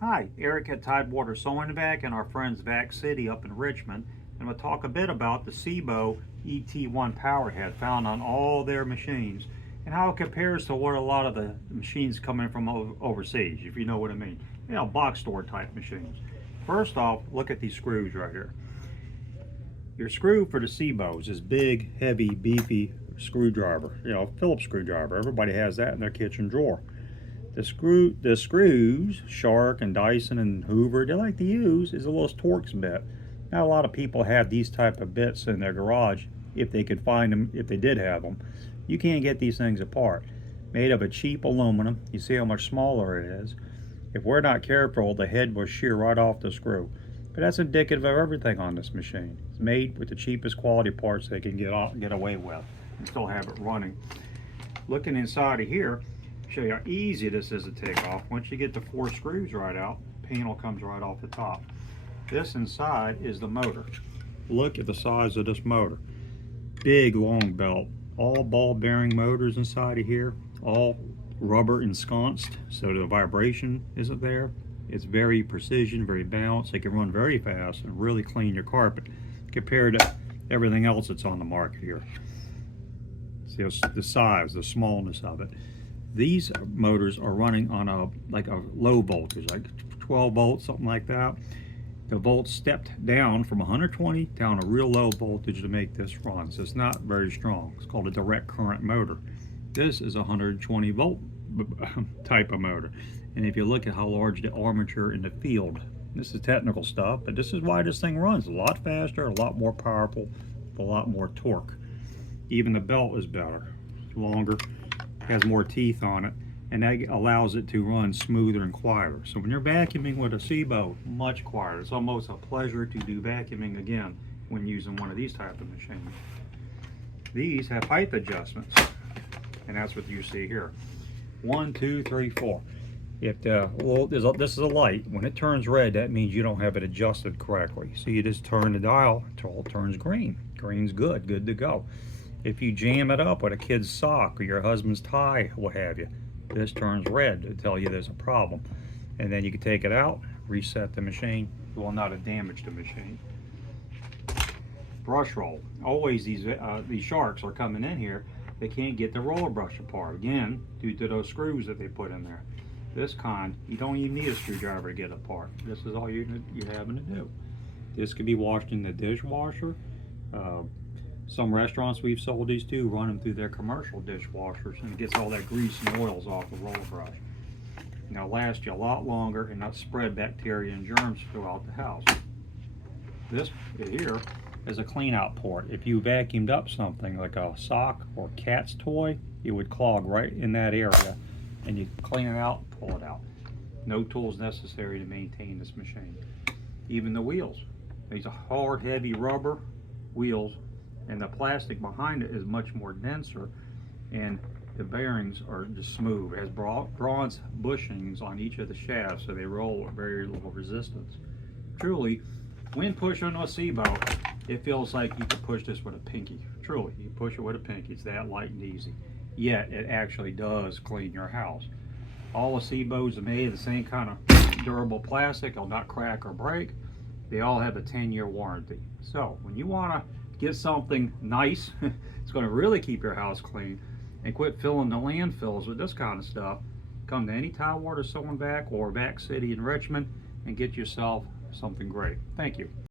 Hi, Eric at Tidewater Sew-Vac and our friends Vac City up in Richmond, and we'll talk a bit about the Sebo ET-1 power head found on all their machines and how it compares to what a lot of the machines coming from overseas, if you know what I mean. You know, box store type machines. First off, look at these screws right here. Your screw for the Sebo is this big, heavy, beefy screwdriver, you know, Phillips screwdriver. Everybody has that in their kitchen drawer. The screws, Shark and Dyson and Hoover, they like to use is a little Torx bit. Not a lot of people have these type of bits in their garage, if they could find them, if they did have them. You can't get these things apart. Made of a cheap aluminum. You see how much smaller it is. If we're not careful, the head will shear right off the screw. But that's indicative of everything on this machine. It's made with the cheapest quality parts they can get away with and still have it running. Looking inside of here, show you how easy this is to take off. Once you get the 4 screws right out, the panel comes right off the top. This inside is the motor. Look at the size of this motor. Big long belt. All ball bearing motors inside of here. All rubber ensconced so the vibration isn't there. It's very precision, very balanced. It can run very fast and really clean your carpet compared to everything else that's on the market here. See the size, the smallness of it. These motors are running on a low voltage, like 12 volts, something like that. The volts stepped down from 120 down a real low voltage to make this run, so it's not very strong. It's called a direct current motor. This is a 120 volt type of motor. And if you look at how large the armature in the field, this is technical stuff, but this is why this thing runs a lot faster, a lot more powerful, a lot more torque. Even the belt is better, longer, has more teeth on it, and that allows it to run smoother and quieter. So when you're vacuuming with a Sebo, much quieter. It's almost a pleasure to do vacuuming again when using one of these type of machines. These have height adjustments, and that's what you see here. 1, 2, 3, 4. If this is a light, when it turns red, that means you don't have it adjusted correctly. So you just turn the dial until it turns green. Green's good to go. If you jam it up with a kid's sock or your husband's tie, what have you, this turns red to tell you there's a problem. And then you can take it out, reset the machine. It will not have damaged the machine. Brush roll. Always these sharks are coming in here. They can't get the roller brush apart, again, due to those screws that they put in there. This kind, you don't even need a screwdriver to get apart. This is all you're having to do. This can be washed in the dishwasher. Some restaurants we've sold these to run them through their commercial dishwashers, and it gets all that grease and oils off the roller brush. And it'll last you a lot longer and not spread bacteria and germs throughout the house. This here is a clean out port. If you vacuumed up something like a sock or cat's toy, it would clog right in that area, and you clean it out, pull it out. No tools necessary to maintain this machine. Even the wheels. These are hard, heavy rubber wheels, and the plastic behind it is much more denser, and the bearings are just smooth. It has bronze bushings on each of the shafts, so they roll with very little resistance. Truly, when pushing a Sebo, it feels like you could push this with a pinky. Truly, you push it with a pinky. It's that light and easy. Yet, it actually does clean your house. All the Sebos are made of the same kind of durable plastic. It'll not crack or break. They all have a 10-year warranty. So, when you want to get something nice, it's going to really keep your house clean, and quit filling the landfills with this kind of stuff, come to any Tidewater Sew-Vac or Vac City in Richmond and get yourself something great. Thank you.